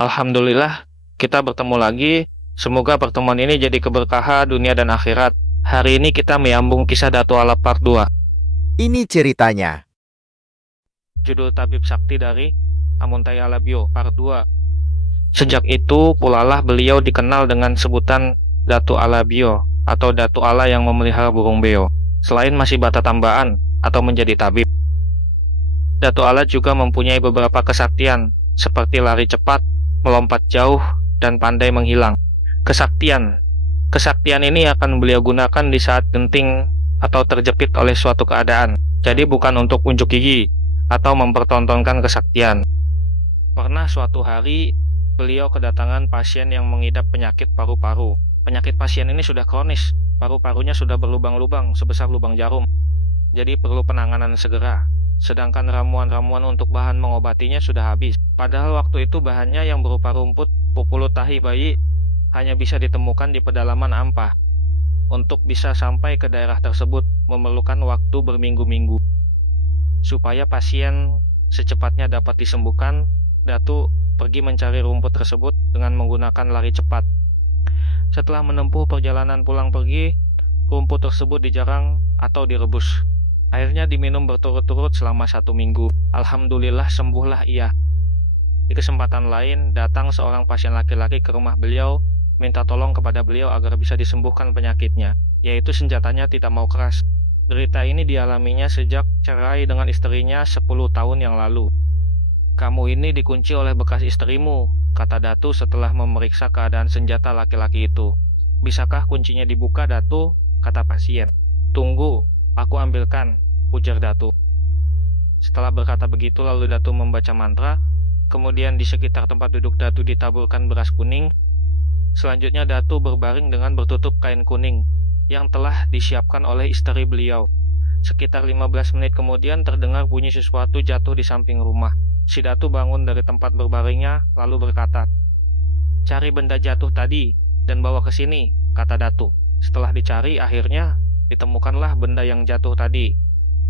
Alhamdulillah, kita bertemu lagi. Semoga pertemuan ini jadi keberkahan dunia dan akhirat. Hari ini kita menyambung kisah Datu Ala Part 2. Ini ceritanya. Judul Tabib Sakti dari Amuntai Alabio Part 2. Sejak itu, pulalah beliau dikenal dengan sebutan Datu Alabio atau Datu Ala yang memelihara burung beo. Selain masih bata tambaan atau menjadi tabib, Datu Ala juga mempunyai beberapa kesaktian seperti lari cepat, melompat jauh, dan pandai menghilang. Kesaktian ini akan beliau gunakan di saat genting atau terjepit oleh suatu keadaan. Jadi bukan untuk unjuk gigi atau mempertontonkan kesaktian. Pernah suatu hari, beliau kedatangan pasien yang mengidap penyakit paru-paru. Penyakit pasien ini sudah kronis, paru-parunya sudah berlubang-lubang sebesar lubang jarum. Jadi perlu penanganan segera. Sedangkan ramuan-ramuan untuk bahan mengobatinya sudah habis. Padahal waktu itu bahannya yang berupa rumput, pupulut tahi bayi, hanya bisa ditemukan di pedalaman Ampah. Untuk bisa sampai ke daerah tersebut memerlukan waktu berminggu-minggu. Supaya pasien secepatnya dapat disembuhkan, Datu pergi mencari rumput tersebut dengan menggunakan lari cepat. Setelah menempuh perjalanan pulang pergi, rumput tersebut dijarang atau direbus. Airnya diminum berturut-turut selama 1 minggu. Alhamdulillah sembuhlah ia. Di kesempatan lain, datang seorang pasien laki-laki ke rumah beliau, minta tolong kepada beliau agar bisa disembuhkan penyakitnya, yaitu senjatanya tidak mau keras. Derita ini dialaminya sejak cerai dengan istrinya 10 tahun yang lalu. Kamu ini dikunci oleh bekas istrimu, kata Datu setelah memeriksa keadaan senjata laki-laki itu. Bisakah kuncinya dibuka, Datu? Kata pasien. Tunggu, aku ambilkan, ujar Datu. Setelah berkata begitu lalu Datu membaca mantra, kemudian di sekitar tempat duduk Datu ditaburkan beras kuning. Selanjutnya Datu berbaring dengan bertutup kain kuning yang telah disiapkan oleh istri beliau. Sekitar 15 menit kemudian terdengar bunyi sesuatu jatuh di samping rumah. Si Datu bangun dari tempat berbaringnya lalu berkata, "Cari benda jatuh tadi dan bawa ke sini," kata Datu. Setelah dicari akhirnya ditemukanlah benda yang jatuh tadi.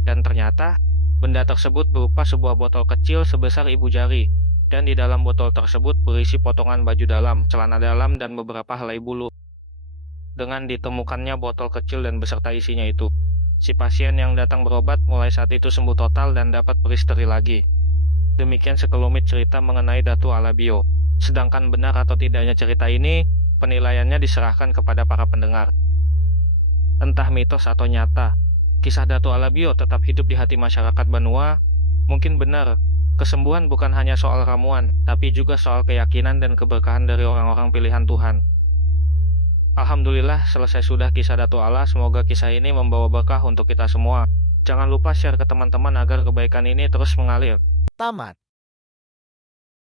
Dan ternyata benda tersebut berupa sebuah botol kecil sebesar ibu jari. Dan di dalam botol tersebut berisi potongan baju dalam, celana dalam, dan beberapa helai bulu. Dengan ditemukannya botol kecil dan beserta isinya itu, si pasien yang datang berobat mulai saat itu sembuh total dan dapat beristri lagi. Demikian sekelumit cerita mengenai Datu Alabio. Sedangkan benar atau tidaknya cerita ini, penilaiannya diserahkan kepada para pendengar. Entah mitos atau nyata, kisah Datu Alabio tetap hidup di hati masyarakat Banua. Mungkin benar, kesembuhan bukan hanya soal ramuan, tapi juga soal keyakinan dan keberkahan dari orang-orang pilihan Tuhan. Alhamdulillah, selesai sudah kisah Datu Ala. Semoga kisah ini membawa berkah untuk kita semua. Jangan lupa share ke teman-teman agar kebaikan ini terus mengalir. Tamat.